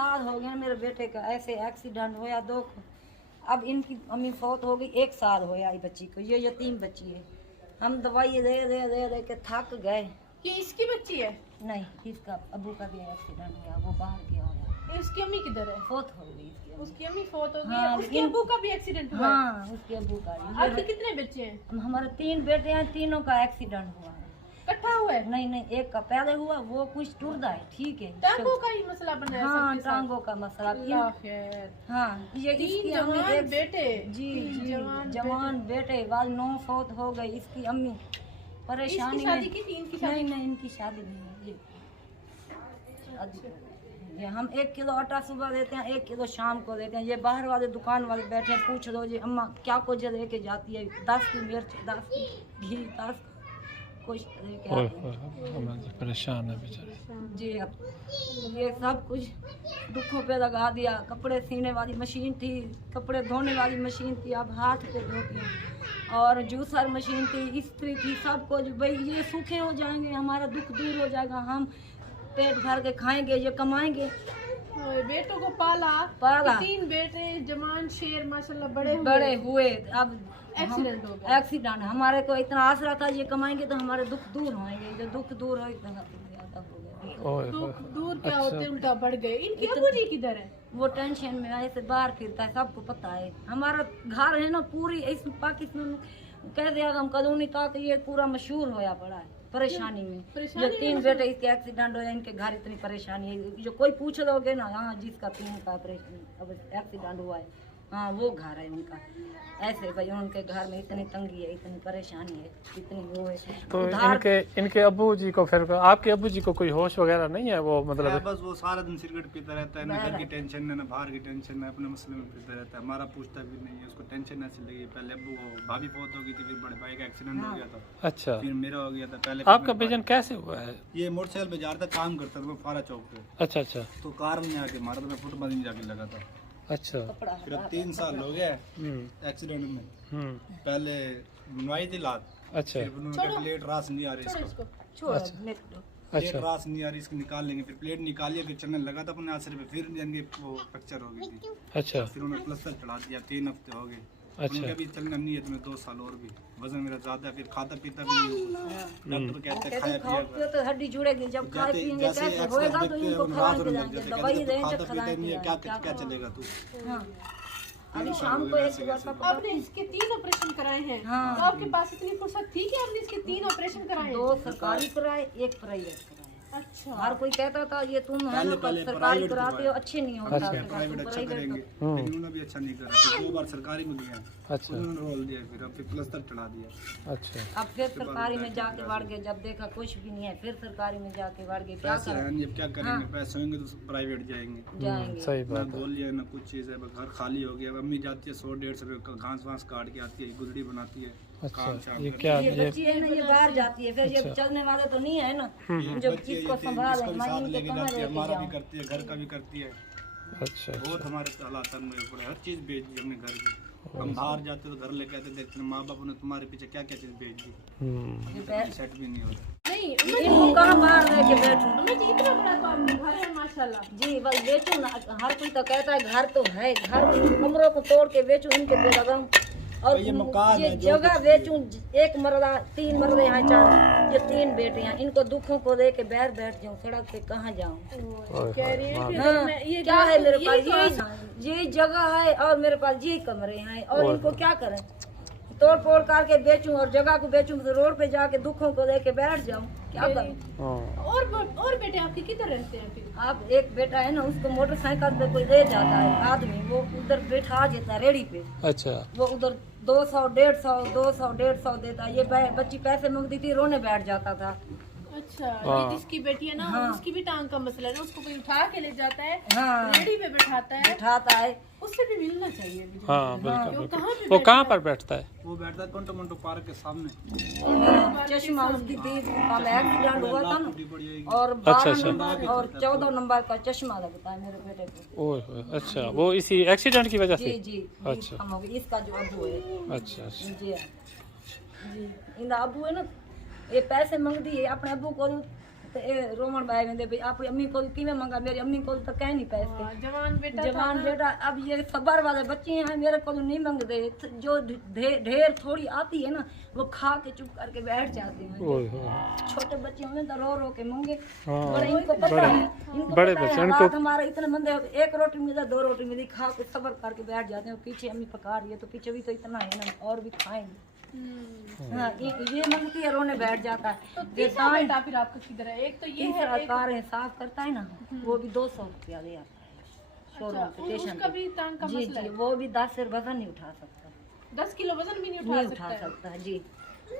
साल हो गया मेरे बेटे का ऐसे एक्सीडेंट होया दो। अब इनकी अम्मी फौत हो गई, 1 साल होया बच्ची को। ये यतीम बच्ची है। हम दवाई दे दे दे दे के थक गए। ये इसकी बच्ची है? नहीं, इसका अबू का भी एक्सीडेंट हुआ, वो बाहर गया होया। इसकी अम्मी किधर है? फौत हो गई इसकी अम्मी। उसकी अम्मी फौत हो गई हाँ, है। उसके अबू का भी एक्सीडेंट हुआ है? हाँ, उसके अबू का। आपके कितने बच्चे हैं? हमारे 3 बेटे हैं, तीनों का एक्सीडेंट हुआ है। इकट्ठा हुआ है? नहीं नहीं, एक का पहले हुआ, वो कुछ टूटा है, ठीक है। टांगों का ही मसला बना है हाँ, सबके साथ? टांगों का मसला। अल्लाह खैर। हाँ, ये 3 इसकी अम्मी जवान एक बेटे। जी तीन जी जवान बेटे वाल 9 फौत हो गई। इसकी अम्मी परेशानी इसकी शादी की थी? इनकी शादी? नहीं, इनकी शादी नहीं है। ये हम 1 किलो आटा सुबह देते हैं, 1 किलो शाम को देते हैं। ये बाहर वाले दुकान वाले बैठे हैं, पूछ लो जी अम्मा क्या कुछ लेके जाती है। 10 की मिर्च, 10 की घी, 10 कुछ लेके आती है। परेशान है बेचारे जी। अब ये सब कुछ दुखों पे लगा दिया। कपड़े सीने वाली मशीन थी, कपड़े धोने वाली मशीन थी, अब हाथ पे धोती हैं। और जूसर मशीन थी, इस्त्री थी, सब कुछ। भाई ये सूखे हो जाएंगे, हमारा दुख दूर हो जाएगा, हम पेट भर के खाएंगे, ये कमाएंगे। बेटों को पाला। 3 बेटे जवान शेर माशाल्लाह बड़े हुए। अब एक्सीडेंट हो गया। एक्सीडेंट हमारे को इतना आसरा था ये कमाएंगे तो हमारे दुख दूर होंगे। जो दुख दूर हो इतना ज्यादा हो गया। दुख दूर क्या होते उल्टा बढ़ गए। इनके अबू जी किधर है? वो टेंशन में ऐसे बाहर फिरता है, सबको पता है। हमारा घर है ना पूरी इस पाकिस्तान में कह दिया हम कदूनी का कि ये पूरा मशहूर होया पड़ा है परेशानी में। ये 3 बेटे इसके एक्सीडेंट हो, इनके घर इतनी परेशानी है। जो कोई पूछ लोगे ना, हाँ जिसका 3 का ऑपरेशन अब एक्सीडेंट हुआ है, हाँ वो घर है उनका। ऐसे भाई उनके घर में इतनी तंगी है, इतनी परेशानी है, इतनी वो है। तो इनके अब्बू जी को फिर आपके अब्बू जी को कोई होश वगैरह नहीं है? वो मतलब बस वो सारा दिन सिगरेट पीता रहता है, ना घर की टेंशन है ना बाहर की टेंशन है, अपने मसले में पीता रहता है। हमारा पूछता भी नहीं है, उसको टेंशन ऐसी लगी। पहले अब्बू को भाभी फौत हो गई थी, फिर बड़े भाई का एक्सीडेंट हो गया था, अच्छा फिर मेरा हो गया था। पहले आपका बेजन कैसे हुआ है? ये मोटरसाइकिल पे जा रहा था, काम करता था मैं फारा चौक पे। अच्छा अच्छा तो कार में आके मारा था, मैं फुटपाथ में जाके लगा था। अच्छा। फिर अब 3 साल हो गए एक्सीडेंट में। पहले बनवाई थी लात, अच्छा फिर उन्होंने प्लेट रास नहीं आ रही इसको, प्लेट रास नहीं आ रही इसको निकाल लेंगे। फिर प्लेट निकालिए, फिर चलने लगा था अपने आसरे पे, फिर जाएंगे वो फ्रैक्चर हो गई थी। अच्छा फिर उन्होंने प्लस्तर चढ़ा दिया, 3 हफ्ते हो गए। अच्छा। उनका भी चलना नहीं है, तुम्हें 2 साल और भी। वजन मेरा ज्यादा है, फिर खाता पीता भी नहीं हूँ। डॉक्टर कहते हैं खाया पिया तो हड्डी जुड़ेगी, जब खाए पिएंगे कैसे होएगा तो इनको खिलाएंगे जाएंगे, दवाई देंगे तो खिलाएंगे। क्या चलेगा तू? हाँ, अभी शाम को एक बार आपने इसके 3 ऑपरेशन कराए हैं। हाँ। तो आपके पास इतनी फुर्सत थी कि आपने इसके 3 ऑपरेशन कराए? 2 सरकारी कराए, 1 प्राइवेट कराए। अच्छा। हर कोई कहता था ये तुम है ना सरकारी कराते हो अच्छे नहीं होता। प्राइवेट अच्छा करेंगे, लेकिन उन्होंने भी अच्छा नहीं करा। फिर 2 बार सरकारी में गया, अच्छा उन्होंने रोल दिया, फिर प्लस्तर चढ़ा दिया। अच्छा। अब फिर सरकारी में जाके बढ़ गए, जब देखा कुछ भी नहीं है फिर सरकारी में जाके बढ़ गए। क्या पैसे हैं नहीं, अब क्या करेंगे? पैसे होंगे तो प्राइवेट जाएंगे। सही ना बात है। गोली है ना कुछ चीज़ है, घर खाली हो गया। अम्मी जाती है 100-150 रुपये का घास वास काट के आती है, गुदड़ी बनाती है। अच्छा शाम ये करती क्या ये बच्ची है ना, ये बाहर जाती है, फिर ये चलने वाले तो नहीं है ना जो बच्ची है, किसको ये संभाले। इसको भी मैं साथ इनको लेके कहाँ जाती है, लेके हमारा भी जाऊँ। करती है, घर का भी करती है। अच्छा बहुत हमारे हालात में पड़े, हर चीज़ बेच दी हमने घर की। हम बाहर जाते तो घर लेके आते, देखते माँ बाप ने तुम्हारे पीछे क्या क्या चीज़ बेच दी, सेट भी नहीं होता। नहीं इनको कहाँ बाहर रह के बैठूं। मैं जी इतना बड़ा तो आपका घर है माशाल्लाह। जी बस बेचूं ना, हर कोई तो कहता है घर तो है, घर कमरों को तोड़ के बेचूं, इनके पे लगाऊं और ये मकान ये है, जो जगह बेचूं। 1 मर्दा 3 मर्दे हैं, 4 ये 3 बेटे हैं, इनको दुखों को लेके बैठ जाऊं, सड़क पे कहाँ जाऊं। कह रही है कि हाँ, मैं ये क्या है मेरे पास तो यही जगह है और मेरे पास यही कमरे हैं, और इनको क्या करें? तोड़ फोड़ करके बेचूं और जगह को बेचूं तो रोड पे जाके दुखों को लेके बैठ जाऊं, क्या करूं? और बेटे आपके किधर रहते हैं फिर? आप एक बेटा है ना, उसको मोटरसाइकिल पे कोई ले जाता है आदमी, वो उधर बैठा देता है रेडी पे। अच्छा। वो उधर 200-150 देता है। ये बच्ची पैसे मांगती थी, रोने बैठ जाता था। अच्छा। ये जिसकी बेटी है ना, उसकी भी टांग का मसला है ना, उसको कोई उठा के ले जाता है, हाँ, रेडी पे बैठाता है, उससे भी मिलना चाहिए। हाँ बिल्कुल वो बिल्कुल। कहाँ पे वो कहाँ पर बैठता है? वो बैठता है टोंटो पार्क के सामने। चश्मा उसकी थी, एक्सीडेंट हुआ था ना, टूटी पड़ी है। और अच्छा, 12 नंबर और 14 नंबर का चश्मा लगता है मेरे बेटे को। ओह अच्छा, वो इसी एक्सीडेंट की वजह से? जी अच्छा। हम हो गए, इसका जो अबू है। अच्छा अच्छा। जी इन अबू है ना, ये पैसे मांगती है अपने अबू को ते रोमन भाई ने भाई आप अम्मी को किਵੇਂ मंगा, मेरी अम्मी को तो कह नहीं पैसे। जवान बेटा जवान बेटा अब ये सबर वाले बच्चे हैं, मेरे को नहीं मांगते, जो ढेर थोड़ी आती है ना वो खा के चुप करके बैठ जाते हैं। छोटे बच्चे होंगे तो रो रो के मांगे, बड़े इनको पता है, इनको बड़े पता है बच्चे, हालात हमारे इतने मंदे, एक रोटी मिला 2 रोटी मिली खा के सबर करके बैठ जाते हैं। पीछे अम्मी पका रही है तो पीछे भी तो इतना है ना, और भी खाएंगे। हाँ ये मंगती है, रोने बैठ जाता है। तो तीसरा बेटा फिर आपका किधर है? एक तो ये है, एक कार है साफ करता है ना, वो भी 200 रुपया दे आता है शोरूम पे, स्टेशन उसका भी टांग का जी मसला जी, है। वो भी 10 से वजन नहीं उठा सकता, 10 किलो वजन भी नहीं नहीं उठा उठा सकता है। सकता है जी।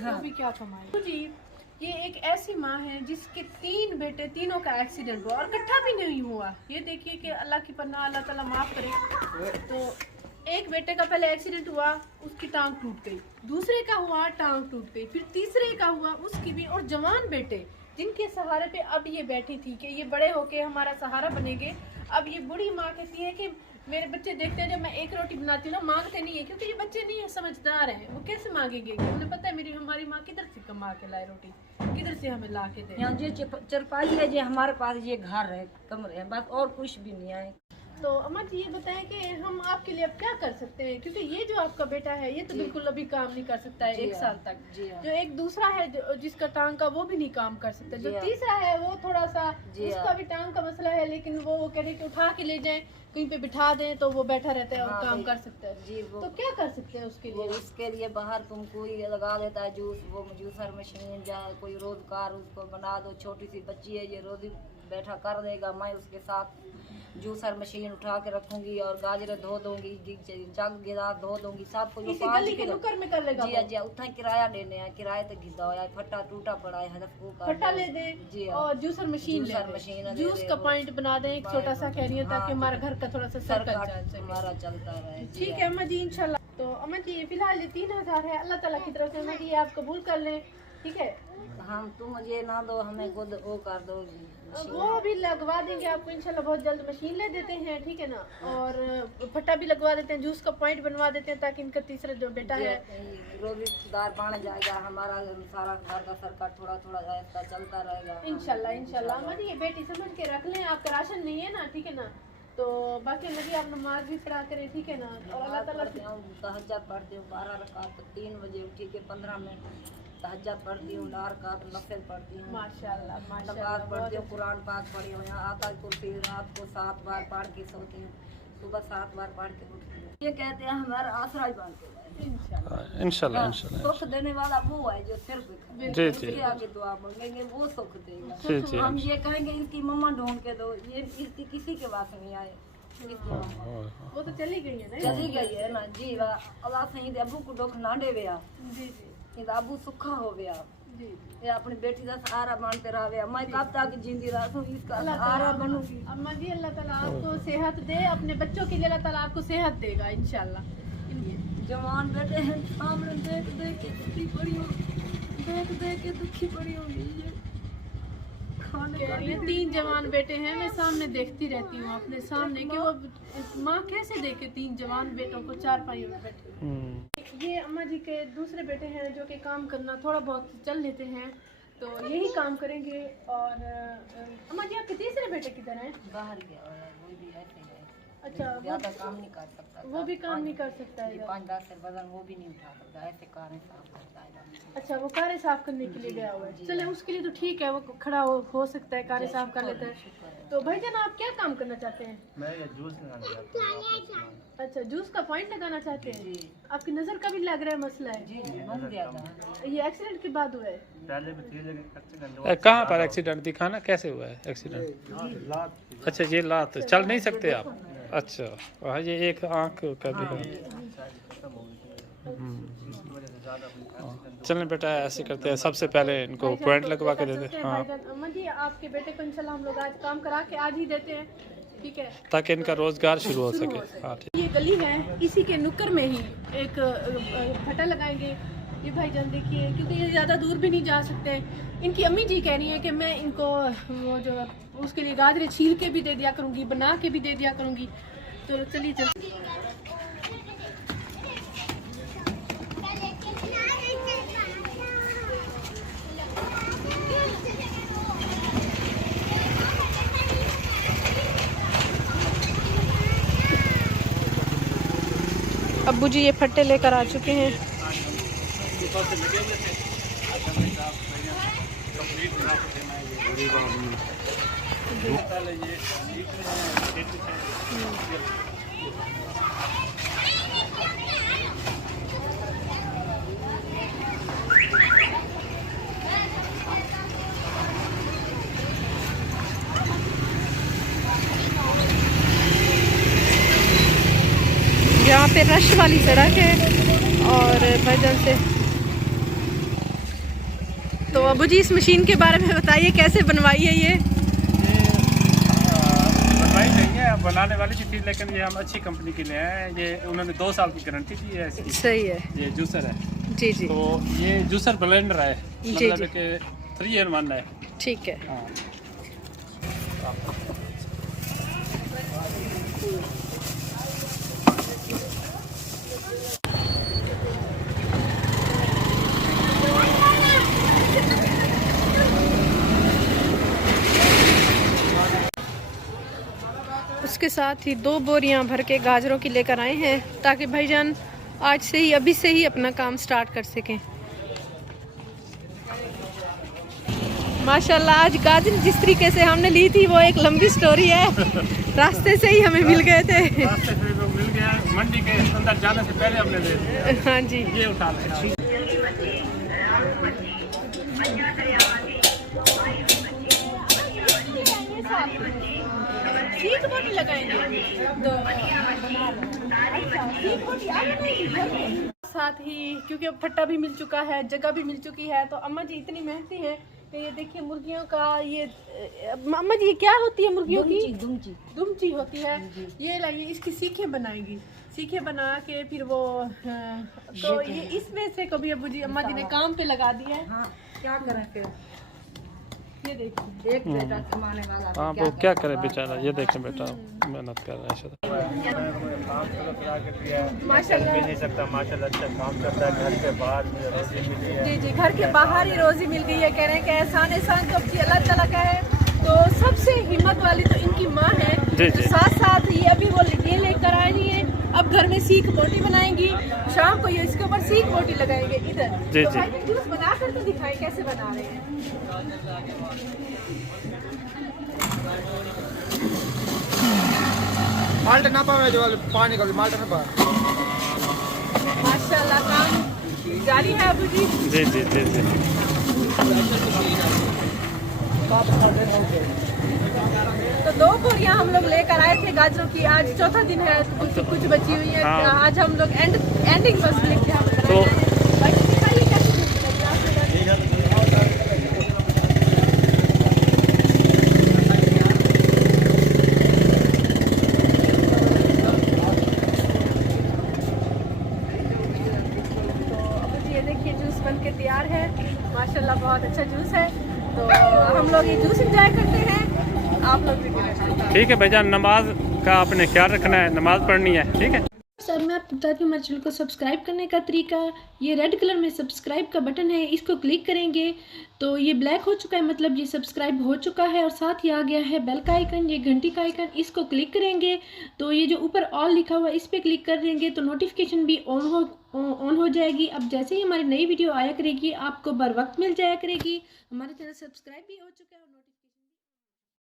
वो भी क्या कमाए। तो जी ये एक ऐसी माँ है जिसके 3 बेटे, तीनों का एक्सीडेंट हुआ और इकट्ठा भी नहीं हुआ। ये देखिए कि अल्लाह की पन्ना, अल्लाह ताला माफ करे। तो एक बेटे का पहले एक्सीडेंट हुआ, उसकी टांग टूट गई, दूसरे का हुआ टांग टूट गई, फिर तीसरे का हुआ उसकी भी। और जवान बेटे जिनके सहारे पे अब ये बैठी थी कि ये बड़े होके हमारा सहारा बनेंगे। अब ये बूढ़ी माँ कहती है कि मेरे बच्चे देखते हैं जब मैं एक रोटी बनाती हूँ ना, मांगते नहीं है, क्योंकि ये बच्चे नहीं है, समझदार हैं, वो कैसे मांगेंगे? उन्हें पता है मेरी हमारी माँ किधर से कमा के लाए रोटी, किधर से हमें ला के दे। यहाँ जो चरपाई है, जो हमारे पास ये घर है, कमरे हैं, बस और कुछ भी नहीं है। तो अम्मा जी ये बताएं कि हम आपके लिए अब क्या कर सकते हैं, क्योंकि ये जो आपका बेटा है ये तो बिल्कुल अभी काम नहीं कर सकता है 1 साल तक। जो एक दूसरा है जिसका टांग का, वो भी नहीं काम कर सकता। जो तीसरा है वो थोड़ा सा, उसका भी टांग का मसला है, लेकिन वो कह रहे कि उठा के ले जाएं, कहीं पे बिठा दें तो वो बैठा रहता है और काम कर सकता है जी। तो क्या कर सकते हैं उसके लिए? उसके लिए बाहर तुम कोई लगा देता है जूस, वो जूसर मशीन या कोई रोजगार उसको बना दो। छोटी सी बच्ची है, ये रोज बैठा कर देगा, मैं उसके साथ जूसर मशीन उठा के रखूंगी और गाजरें धो दूंगी, जग गिलास धो दूंगी, सब कुछ 5 किलो में कर लेगा जी जी। उतना किराया देने हैं, किराए तक घिसा हुआ है, फटा टूटा पड़ा है, हदफ को फटा ले दे जी। और जूसर मशीन जूस का पॉइंट बना दे एक छोटा सा, कह रही है, ताकि हमारा घर का थोड़ा सा सर्कल हमारा चलता रहे। ठीक है अम्मा जी, इंशाल्लाह। तो अम्मा जी फिलहाल ये 3000 है अल्लाह ताला की तरफ से, अम्मा जी आप कबूल कर लें, ठीक है? हम तुम मुझे ना दो, हमें खुद वो कर दो, वो भी लगवा देंगे आपको इंशाल्लाह, बहुत जल्द मशीन ले देते हैं, ठीक है ना? और फट्टा भी लगवा देते हैं, जूस का पॉइंट बनवा देते हैं, ताकि इनका तीसरा जो बेटा है रोजगार बन जाएगा, हमारा सारा घर का सरकार थोड़ा थोड़ा ऐसा चलता रहेगा इंशाल्लाह इंशाल्लाह। अम्मा जी ये बेटी समझ के रख लें, आपका राशन नहीं है ना, ठीक है ना? तो बाकी नबी आप नमाज भी पढ़ा करें, ठीक है ना? और अल्लाह ताला तहज्जुद पढ़ती हूँ 12 रकात, 3 बजे उठी के 15 मिनट तहज्जुद पढ़ती हूँ, 9 रकात नफल पढ़ती हूँ, माशाल्लाह नमाज पढ़ती हूँ, कुरान पाक पढ़ी हूँ, आयत कुर्सी रात को 7 बार पढ़ के सोती हूँ, सुबह 7 बार पढ़ के उठती हूँ। ये कहते हैं हमारा आसरा ही बन के इंशाल्लाह इंशाल्लाह। सुख देने वाला वो है जो सिर्फ जी इसके आगे दुआ मांगेंगे वो सुख देगा। जी जी। हम ये कहेंगे इनकी मम्मा ढूंढ के दो, ये इसकी किसी के पास नहीं आए, वो तो चली गई है ना, चली गई है ना जी। अल्लाह सही अबू को दुख ना देवे जी जी, अबू सुखा हो गया जी। ये अपनी बेटी का सहारा मानते रहे, मैं कब तक जिंदी रहूं इसका सहारा बनूंगी। अम्मा जी अल्लाह ताला आपको सेहत दे, अपने बच्चों के लिए अल्लाह ताला आपको सेहत देगा इंशाल्लाह। जवान बेटे हैं सामने देख देख के दुखी पड़ी हो, देख देख के दुखी पड़ी होगी। ये खाने का 3 जवान बेटे हैं, मैं सामने देखती रहती हूँ अपने सामने कि वो माँ कैसे देखे 3 जवान बेटों को 4 पाइयों में बैठे। ये अम्मा जी के दूसरे बेटे हैं जो कि काम करना थोड़ा बहुत चल लेते हैं, तो यही काम करेंगे। और अम्मा जी आपके तीसरे बेटे किधर हैं? बाहर गया हुआ है, वो भी ऐसे है, अच्छा ज्यादा काम नहीं कर सकता, वो भी काम नहीं कर सकता है। 5-10 से वजन वो भी नहीं उठा सकता, ऐसे कारें साफ करता है। अच्छा वो कारें साफ करने के लिए गया हुआ है, चले उसके लिए तो ठीक है, वो खड़ा हो सकता है, कारें साफ कर लेता है। तो भाईजान आप क्या काम करना चाहते हैं? मैं ये जूस लगाना चाहता हूँ। अच्छा जूस का पॉइंट लगाना चाहते हैं, आपकी नजर का भी लग रहा है मसला है। ये एक्सीडेंट के बाद हुआ है? पहले भी 3 जगह एक्सीडेंट। कहाँ पर एक्सीडेंट दिखाना, कैसे हुआ है एक्सीडेंट? अच्छा ये लात, चल नहीं सकते आप? अच्छा वहाँ ये एक आँख का दिखा। चलें बेटा ऐसे करते हैं, सबसे पहले इनको पॉइंट लगवा के देते हैं। हाँ अम्मा जी आपके बेटे को इंशाल्लाह हम लोग आज काम करा के आज ही देते हैं, ठीक है? ताकि इनका रोजगार शुरू हो सके। हाँ ठीक। ये गली है, इसी के नुक्कर में ही एक फटा लगाएंगे। ये भाईजान देखिए, क्योंकि ये ज़्यादा दूर भी नहीं जा सकते। इनकी अम्मी जी कह रही है कि मैं इनको वो जो उसके लिए गाजरे छील के भी दे दिया करूँगी, बना के भी दे दिया करूँगी। तो चलिए अब्बू जी ये फट्टे लेकर आ चुके हैं। यहाँ पे रश वाली सड़क है और भजन से। तो अबू जी इस मशीन के बारे में बताइए, कैसे बनवाई है ये? बनवाई नहीं है, बनाने वाली की थी, लेकिन ये हम अच्छी कंपनी के लिए हैं। ये उन्होंने 2 साल की गारंटी दी है इसकी। सही है। ये जूसर है। जी जी। तो ये जूसर ब्लेंडर है, जी मतलब जी। कि 3-in-1 है। ठीक है। हाँ। उसके साथ ही 2 बोरियां भर के गाजरों की लेकर आए हैं, ताकि भाईजान आज से ही, अभी से ही अपना काम स्टार्ट कर सकें। माशाल्लाह आज गाजर जिस तरीके से हमने ली थी वो एक लंबी स्टोरी है। रास्ते से ही हमें मिल गए थे। रास्ते से वो मिल गया, मंडी के अंदर जाने से पहले हमने ले लिया। हाँ जी। ये उठा लें। साथ ही क्योंकि अब फट्टा भी मिल चुका है, जगह भी मिल चुकी है, तो अम्मा जी इतनी मेहनती है कि ये देखिए मुर्गियों का ये अम्मा जी ये क्या होती है मुर्गियों की? दुमची होती है। ये लाइए इसकी सीखें बनाएगी, सीखें बना के फिर वो तो ये इसमें से कभी अब्बू जी अम्मा जी ने काम पे लगा दिया है। हाँ, क्या करें फिर? ये देखिए एक बेटा कमाने वाला हाँ वो क्या करे बेचारा। ये देखें बेटा मेहनत कर रहा है। माशाल्लाह। नहीं सकता माशाल्लाह, अच्छा काम करता है। घर के बाहर मुझे रोजी मिली है। जी जी, घर के बाहर ही रोजी मिल गई है। कह रहे हैं कि एहसान तो अब अल्लाह ताला का है। तो सबसे हिम्मत वाली तो इनकी माँ है। जी जी। साथ साथ ये अभी वो ये लेकर आई है, अब घर में सीख बोटी बनाएंगी, शाम को ये इसके ऊपर सीख बोटी लगाएंगे इधर। जी तो जी। भाई जूस बना कर तो दिखाएं कैसे बना रहे हैं। माल्ट ना पावे जो पानी का माल्ट ना पावे। माशाल्लाह काम जारी है अबू जी। जी जी जी जी। तो 2 बोरियां हम लोग लेकर आए थे गाजरों की। आज चौथा दिन है, तो कुछ बची हुई है। हाँ। आज हम लोग एंडिंग बस लेके हम तो बाकी दिखाइए कैसे लगी आपको। ये देखिए जूस बन के तैयार है। माशाल्लाह बहुत अच्छा जूस है। तो हम लोग ये जूस एंजॉय करते हैं, आप लोग भी करें। ठीक है भाईजान, नमाज का आपने ख्याल रखना है, नमाज पढ़नी है। ठीक है सर मैं आपको बताती हूँ हमारे चैनल को सब्सक्राइब करने का तरीका। ये रेड कलर में सब्सक्राइब का बटन है, इसको क्लिक करेंगे तो ये ब्लैक हो चुका है, मतलब ये सब्सक्राइब हो चुका है। और साथ ही आ गया है बेल का आइकन, ये घंटी का आइकन, इसको क्लिक करेंगे तो ये जो ऊपर ऑल लिखा हुआ है इस पर क्लिक कर देंगे तो नोटिफिकेशन भी ऑन हो जाएगी। अब जैसे ही हमारी नई वीडियो आया करेगी आपको बर वक्त मिल जाया करेगी। हमारा चैनल सब्सक्राइब भी हो चुका है।